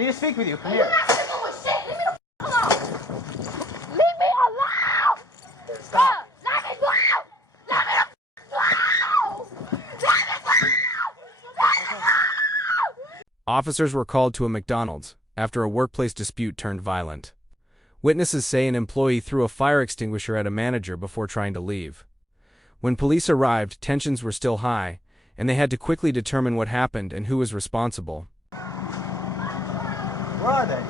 need to speak with you. Come here. You're not doing shit. Leave me the f alone. Leave me alone. Stop. Let me go. Let me go. Let me go. Officers were called to a McDonald's after a workplace dispute turned violent. Witnesses say an employee threw a fire extinguisher at a manager before trying to leave. When police arrived, tensions were still high, and they had to quickly determine what happened and who was responsible. Where are they?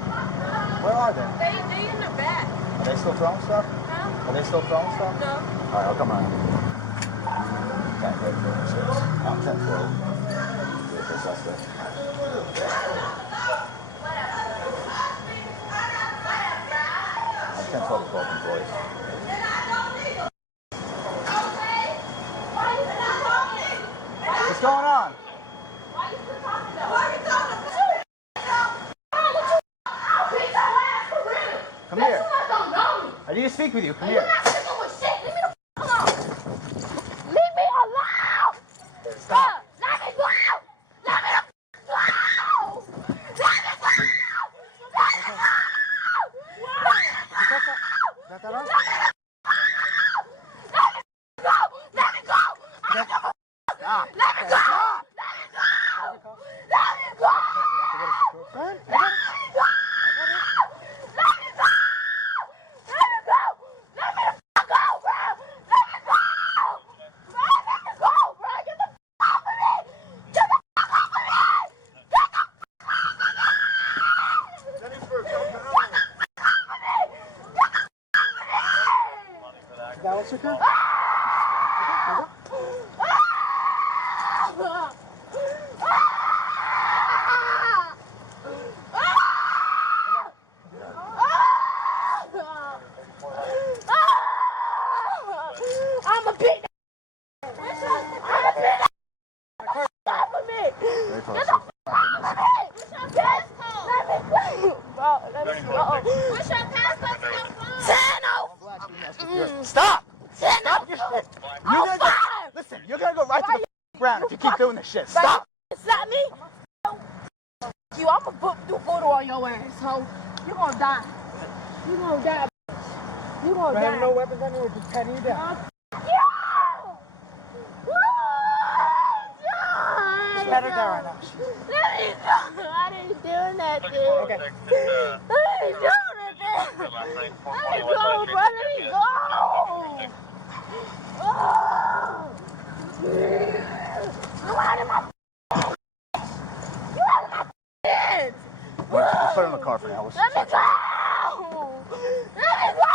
Where are they? They in the back. Are they still throwing stuff? Huh? Are they still throwing stuff? No. All right, I'll come on. 10-12. Suspect. I'm 10-12 employees. What's going on? Come here. I need to speak with you. Come here. Leave me alone. Stop. Let me go. Let me go. Let me go. Got that on? Let me go. Stop. Let me go. I'm a bitch. Stop! Stop your shit! Listen, you're gonna go right to the ground if you keep doing this shit. Stop! Slap me? You, I'm gonna do photo on your ass, so you're gonna die. You're gonna die. You're gonna die. I have no weapons on you, we're just patting you down. Just pat her down right now. I didn't do nothing. Okay. I didn't do nothing. Let me go, bro. Let me go. You out of my head. Let's put her in the car for now. Let me go. Let me go.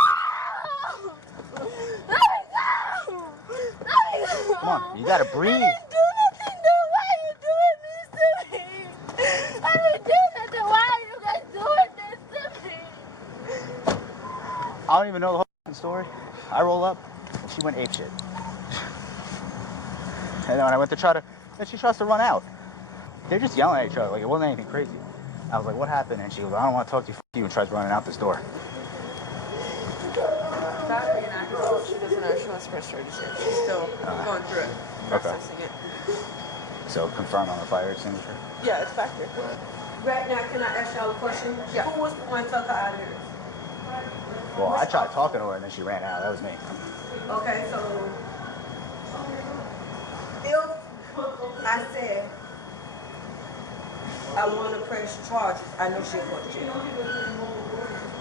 Let me go. Let me go. Come on, you gotta breathe. I didn't do nothing, though. Why are you doing this to me? I didn't do nothing. Why are you guys doing this to me? I don't even know the whole story. I roll up, and she went apeshit. And then when I went to then she tries to run out. They're just yelling at each other, like it wasn't anything crazy. I was like, what happened? And she goes, I don't want to talk to you, you, and tries running out this door. She doesn't know. She wants to press charges yet. She's still going through it, processing it. So confirm on the fire extinguisher? Yeah, it's back there. Right now, can I ask y'all a question? Yeah. Who was the one took her out of here? Well, I tried talking to her and then she ran out. That was me. Okay, so if I said I want to press charges, I know she'll go to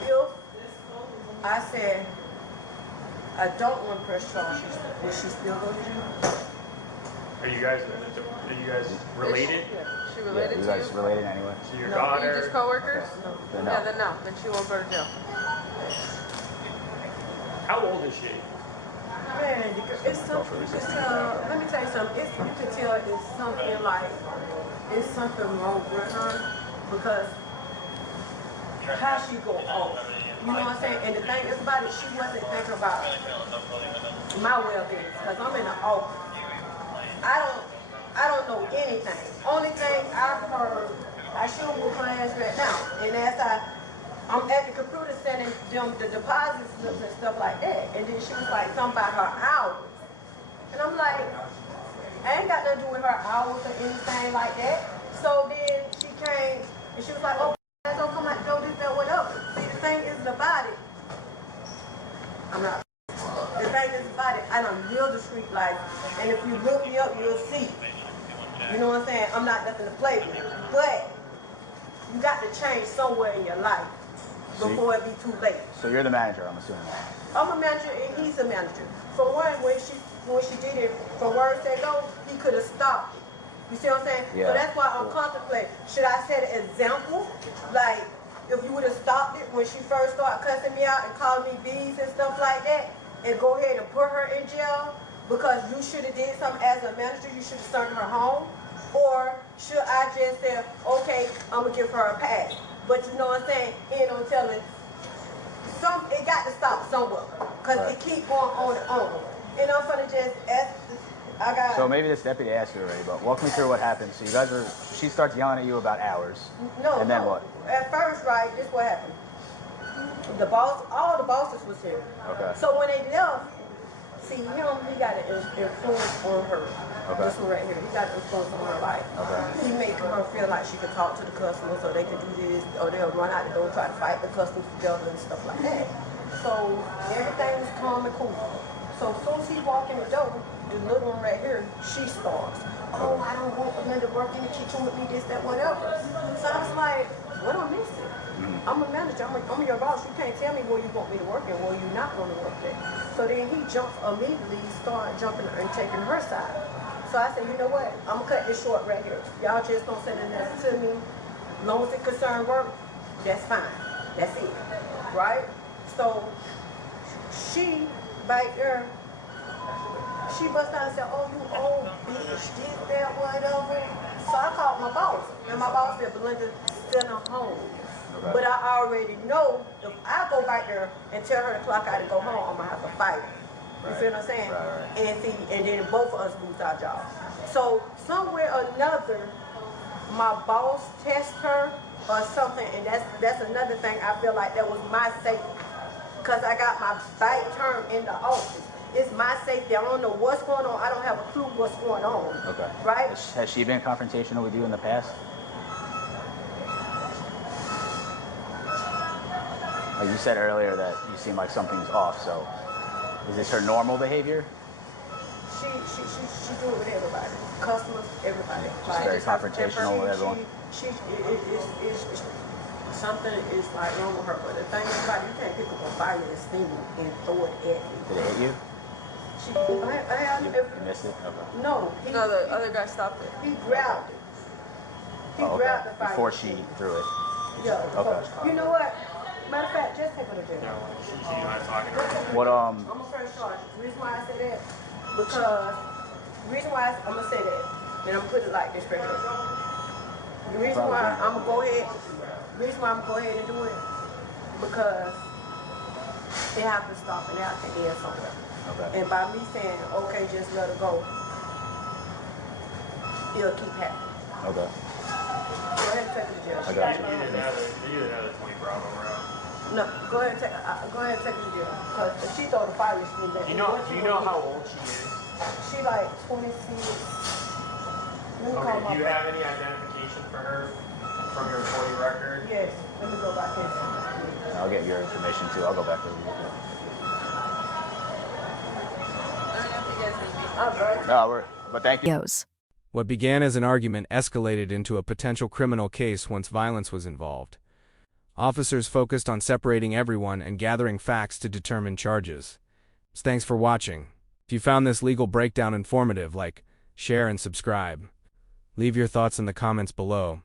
jail. If I said I don't want to press charges, will she still go to jail? Are you guys related? She related You to guys you? related anyway? To your No, daughter? you just co-workers? Okay. Then no. Yeah, then no. Then she won't go to jail. How old is she? Man, it's something, you can tell, let me tell you something, you can tell it's something like, it's something wrong with her, because how she go off, you know what I'm saying? And the thing is about it, she wasn't thinking about my well-being, because I'm in the office. I don't know anything. Only thing I've heard, I should move her ass right now, and as I'm at the computer sending them the deposit slips and stuff like that. And then she was like, something about her hours. And I'm like, I ain't got nothing to do with her hours or anything like that. So then she came and she was like, oh, street lights. And if you look me up, you'll see. You know what I'm saying? I'm not nothing to play with. But you got to change somewhere in your life before it be too late. So you're the manager, I'm assuming. I'm a manager and he's a manager. For one, when she did it, from where it said go, he could have stopped it. You see what I'm saying? Yeah. So that's why I'm contemplating. Should I set an example? Like, if you would have stopped it when she first started cussing me out and calling me bees and stuff like that, and go ahead and put her in jail because you should have did something as a manager, you should have sent her home? Or should I just say, okay, I'm going to give her a pass? But you know what I'm saying? Ain't no telling. It got to stop somewhere because it keep going on and on. And I'm going to just ask, So maybe this deputy asked you already, but walk me through what happened. So you guys were, she starts yelling at you about hours. No. And then what? At first, right, this what happened. The boss, all the bosses was here. Okay. So when they left, see him, he got an influence on her. Okay. This one right here, he got an influence on her life. Okay. He made her feel like she could talk to the customers so they could do this, or they'll run out the door, try to fight the customers together and stuff like that. So everything was calm and cool. So as soon as he walked in the door, the little one right here, she starts. Oh, I don't want Belinda working in the kitchen with me, this, that, whatever. So I was like, what am I missing? I'm a manager, I'm your boss. You can't tell me where you want me to work and where you not want to work at. So then he jumped immediately, started jumping and taking her side. So I said, you know what? I'm gonna cut this short right here. Y'all just don't send nothing to me. As long as it concern work, that's fine. That's it. Right? So she back there, she bust out and said, oh, you old bitch, this, that, whatever. So I called my boss. And my boss said, Belinda, send her home. Okay. But I already know if I go back there and tell her to clock out and go home, I'm gonna have to fight her. You feel what I'm saying? Right. And then both of us lose our jobs. So somewhere or another, my boss test her or something, and that's another thing I feel like that was my safety. Because I got my back turned in the office. It's my safety. I don't know what's going on. I don't have a clue what's going on. Okay. Right? Has she been confrontational with you in the past? Like you said earlier that you seem like something's off, so is this her normal behavior? She do it with everybody. Customers, everybody. She's very confrontational with everyone. Something is like wrong with her, but the thing about it, you can't pick up a fire and steam it and throw it at me. Did it hit you? You missed it? Okay. No. No, the other guy stopped it. He grabbed it. He grabbed the fire. Before she threw it? Yeah. Okay. You know what? Matter of fact, just take her to jail. She's not talking to her. What, I'm gonna first charge. The reason why I say that, because the reason why I'm gonna say that, and I'm gonna put it like this right here. The reason why I'm gonna go ahead and do it, because they have to stop and they have to end somewhere. Okay. And by me saying, okay, just let her go, it'll keep happening. Okay. Go ahead and take her to jail. I got you. They did another 20 Bravo round. No, go ahead and take her to jail. Because if she throw the fire, she back. Do you know how old she is? She like 26. Okay, do you have any identification for her from your employee record? Yes, let me go back in. I'll get your information too. I'll go back to the No, but thank you. What began as an argument escalated into a potential criminal case once violence was involved. Officers focused on separating everyone and gathering facts to determine charges. Thanks for watching. If you found this legal breakdown informative, like, share and subscribe. Leave your thoughts in the comments below.